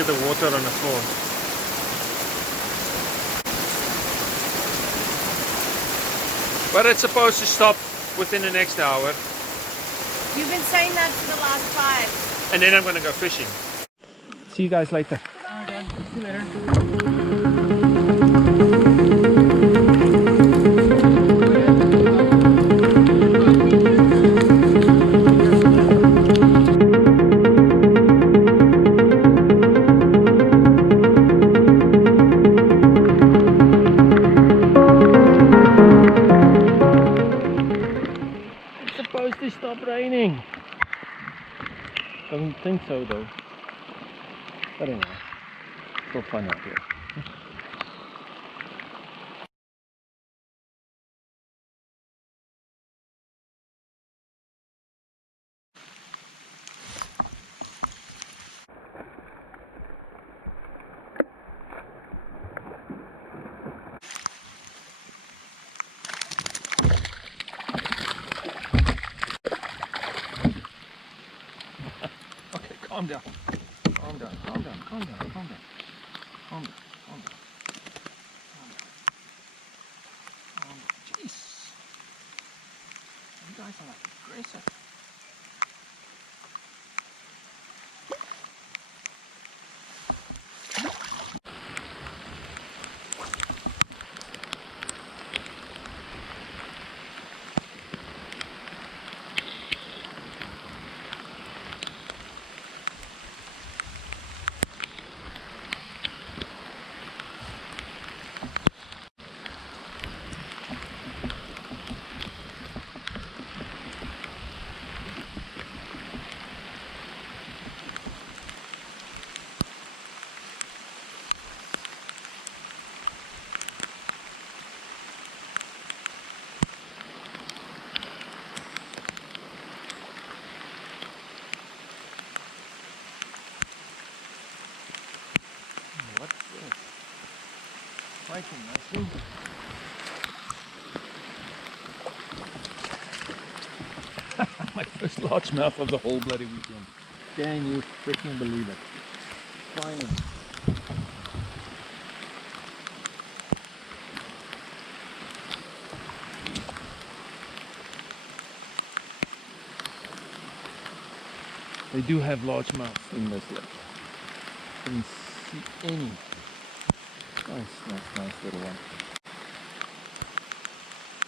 at the water on the floor. But it's supposed to stop within the next hour. You've been saying that for the last 5. And then I'm going to go fishing. See you guys later. See you later. It's supposed to stop raining. Don't think so though. But anyway, still fun out here. Okay, calm down. Calm down, calm down, calm down, calm down. Calm down, calm down. Calm down. Jeez. You guys are like aggressive. What's this? Fighting nicely. My first largemouth of the whole bloody weekend. Can you freaking believe it? Finally. They do have largemouths in this lake. Didn't see any. Nice little one.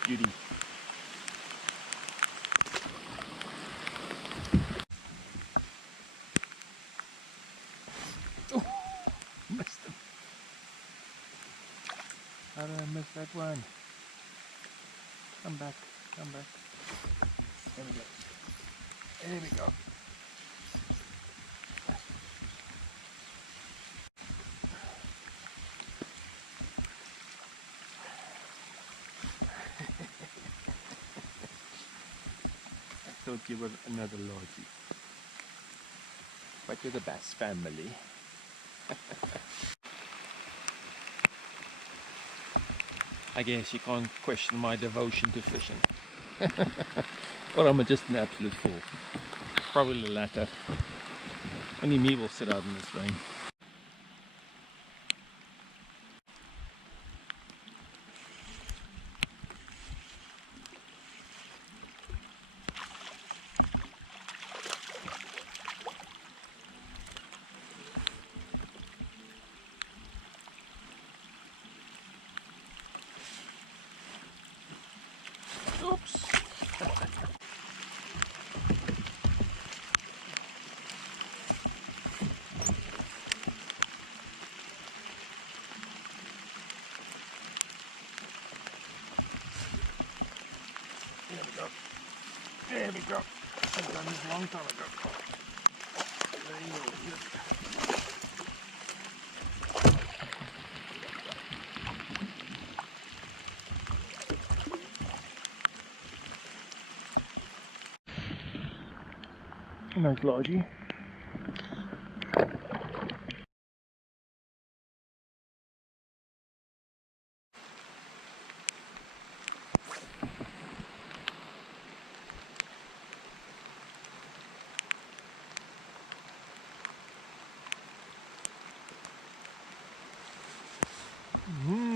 Beauty. Oh, missed him. How did I miss that one? Come back, come back. There we go. There we go. I thought you were another lorgie. But you're the best family. I guess you can't question my devotion to fishing. Or I'm just an absolute fool. Probably the latter. Only me will sit out in this rain. Oops. There we go. There we go. I've done this a long time ago. There you go. Nice lodgy. Mm.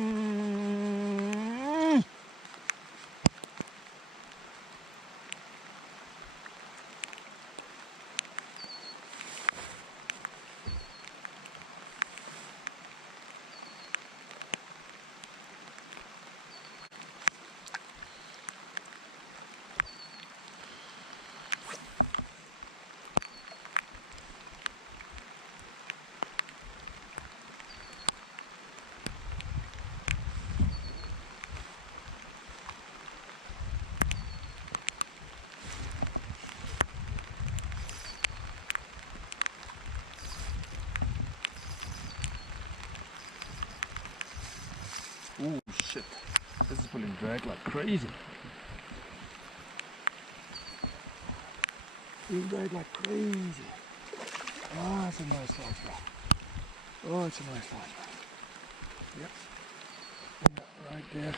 Oh shit, this is pulling drag like crazy. Pulling drag like crazy. Oh, it's a nice large one. Oh, it's a nice large one. Yep. Yeah, right there.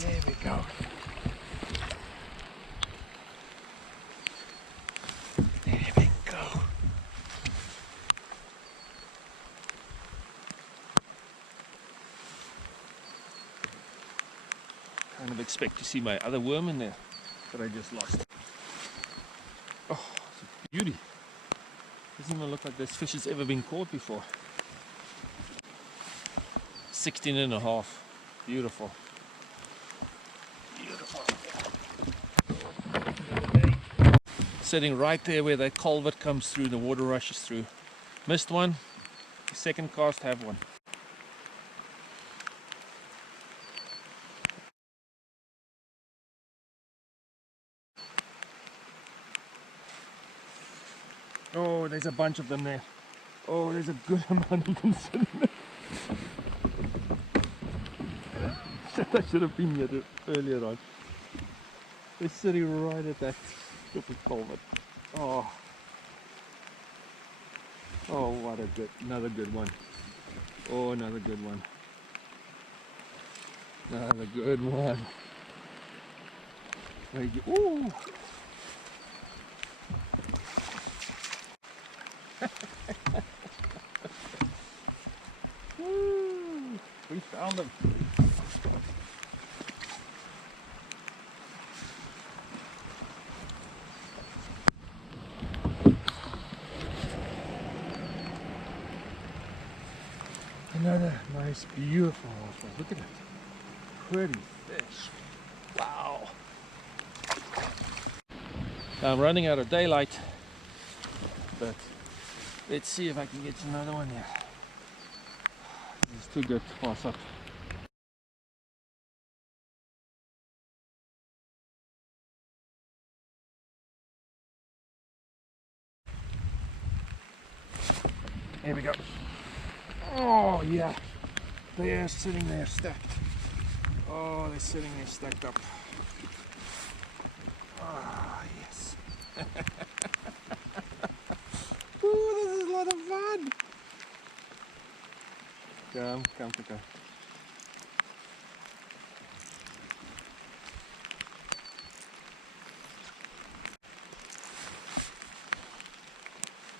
There we go. There we go. Kind of expect to see my other worm in there that I just lost. Oh, it's a beauty. Doesn't even look like this fish has ever been caught before. 16 and a half. Beautiful. Beautiful. Sitting right there where that culvert comes through, the water rushes through. Missed one. Second cast, have one. Oh, there's a bunch of them there. Oh, there's a good amount of them sitting there. I should have been here earlier on. They're sitting right at that stupid culvert. Oh. Oh, what a good, another good one. Oh, another good one. Another good one. There you go. Ooh. Woo. We found them. Another nice, beautiful one. Look at it. Pretty fish. Wow. I'm running out of daylight, but let's see if I can get another one here. This is too good to pass up. Here we go. Oh yeah, they are sitting there stacked. Oh, they're sitting there stacked up. Ah, yes. Ooh, this is a lot of fun. Come to go.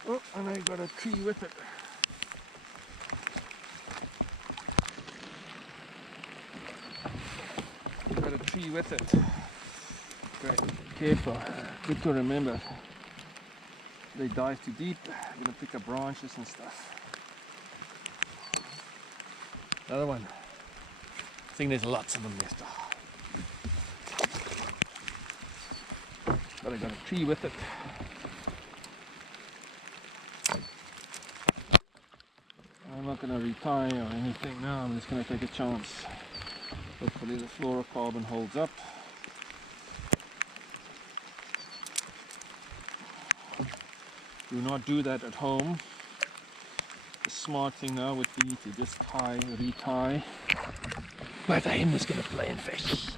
Oh, and I got a tree with it. Got a tree with it. Great. Careful. Good to remember. They dive too deep. I'm gonna pick up branches and stuff. Another one. I think there's lots of them left. But I got a tree with it. I'm not gonna retie or anything now. I'm just gonna take a chance. Hopefully the fluorocarbon holds up. Do not do that at home. The smart thing now would be to just tie, retie. But I'm just gonna play and fish.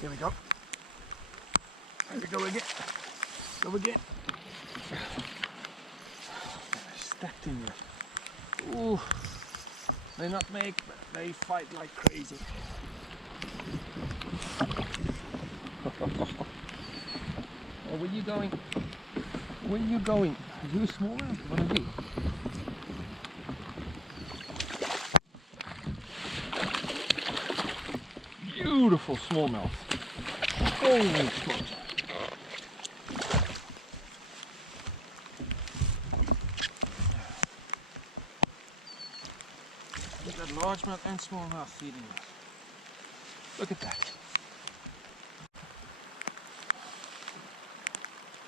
Here we go. Here we go again. Go again. stacked in here. Ooh, they not make, but they fight like crazy. Oh, where you going? Where you going? Are you smaller? What are you? Beautiful smallmouth. Holy smokes. We've got largemouth and smallmouth feeding us. Look at that.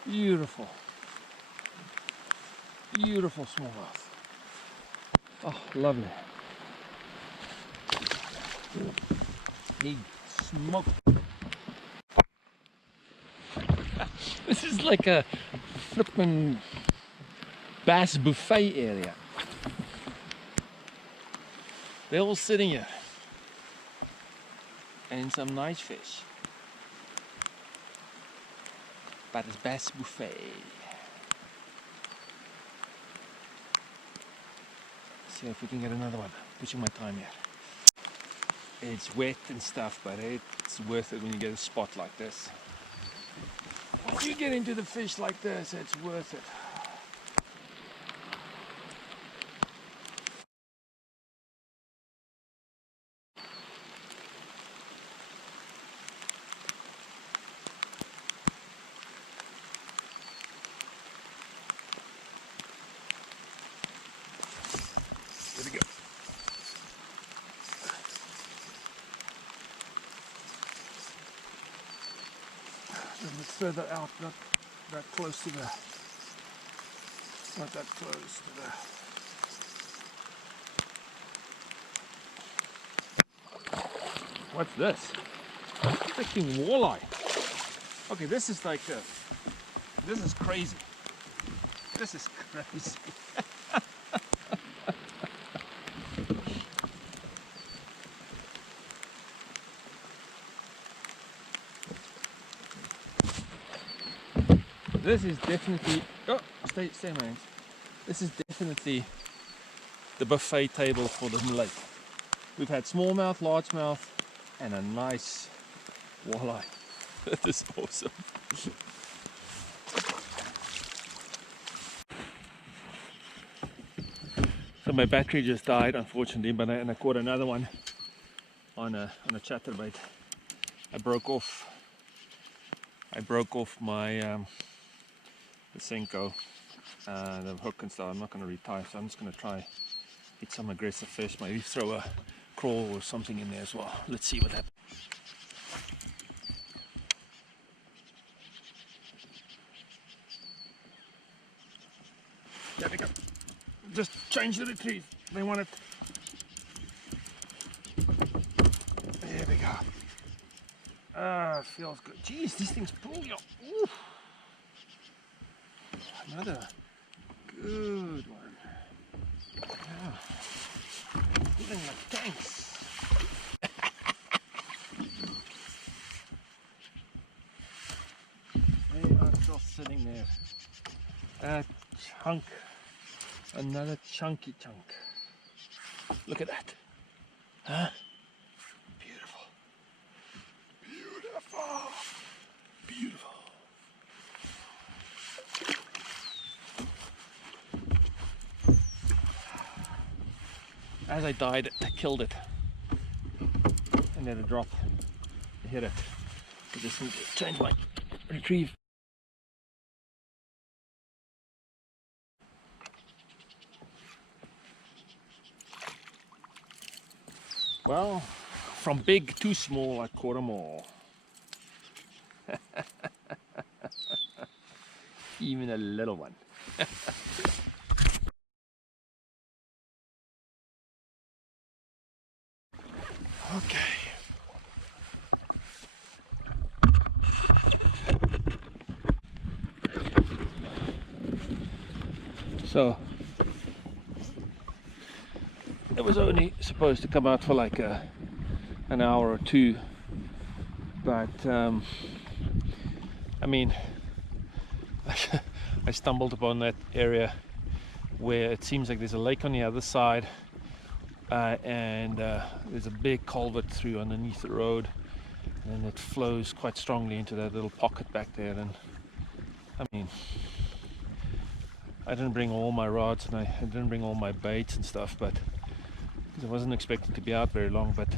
Beautiful. Beautiful smallmouth. Oh, lovely. He smoked. This is like a flippin' bass buffet area. They're all sitting here. And some nice fish. But it's bass buffet. See if we can get another one. Pushing my time here. It's wet and stuff, but it's worth it when you get a spot like this. When you get into the fish like this, it's worth it. There we go. A little bit further out, not that close to the, not that close to the. What's this? Freaking walleye. Okay, this is like this is crazy. This is crazy. This is definitely, oh, stay my hands. This is definitely the buffet table for the lake. We've had smallmouth, largemouth, and a nice walleye. That is awesome. So my battery just died, unfortunately, but I caught another one on a chatterbait. I broke off my the Senko, the hook and stuff. I'm not going to retie, so I'm just going to try hit some aggressive fish, maybe throw a crawl or something in there as well. Let's see what happens. There we go. Just change the retrieve. They want it. There we go. Ah, feels good. Jeez, these things pull you. Oof. Another good one. Yeah. Feeling like tanks. They are still sitting there. A chunk. Another chunky chunk. Look at that. Huh? Beautiful. Beautiful. Beautiful. As I died, I killed it. And then it dropped. I hit it. I just need to change my retrieve. Well, from big to small, I caught them all. Even a little one. Okay. So it was only supposed to come out for like an hour or two, but I mean, I stumbled upon that area where it seems like there's a lake on the other side, and there's a big culvert through underneath the road, and it flows quite strongly into that little pocket back there. And I mean, I didn't bring all my rods and I didn't bring all my baits and stuff, but because I wasn't expecting to be out very long, but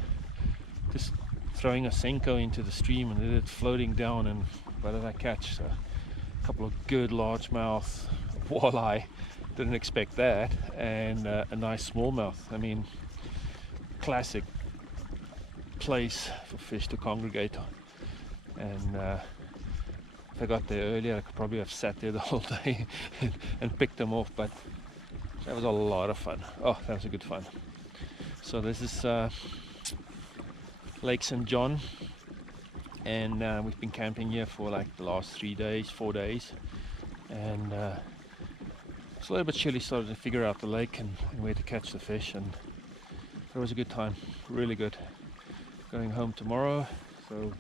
just throwing a Senko into the stream and it floating down, and what did I catch? So a couple of good largemouth walleye, didn't expect that, and a nice smallmouth. I mean, classic place for fish to congregate on. And if I got there earlier, I could probably have sat there the whole day and picked them off, but that was a lot of fun. Oh, that was a good fun. So this is Lake St. John, and we've been camping here for like the last 4 days, and it's a little bit chilly, started to figure out the lake and where to catch the fish, and it was a good time, really good. Going home tomorrow, so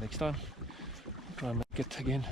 next time I'll try and make it again.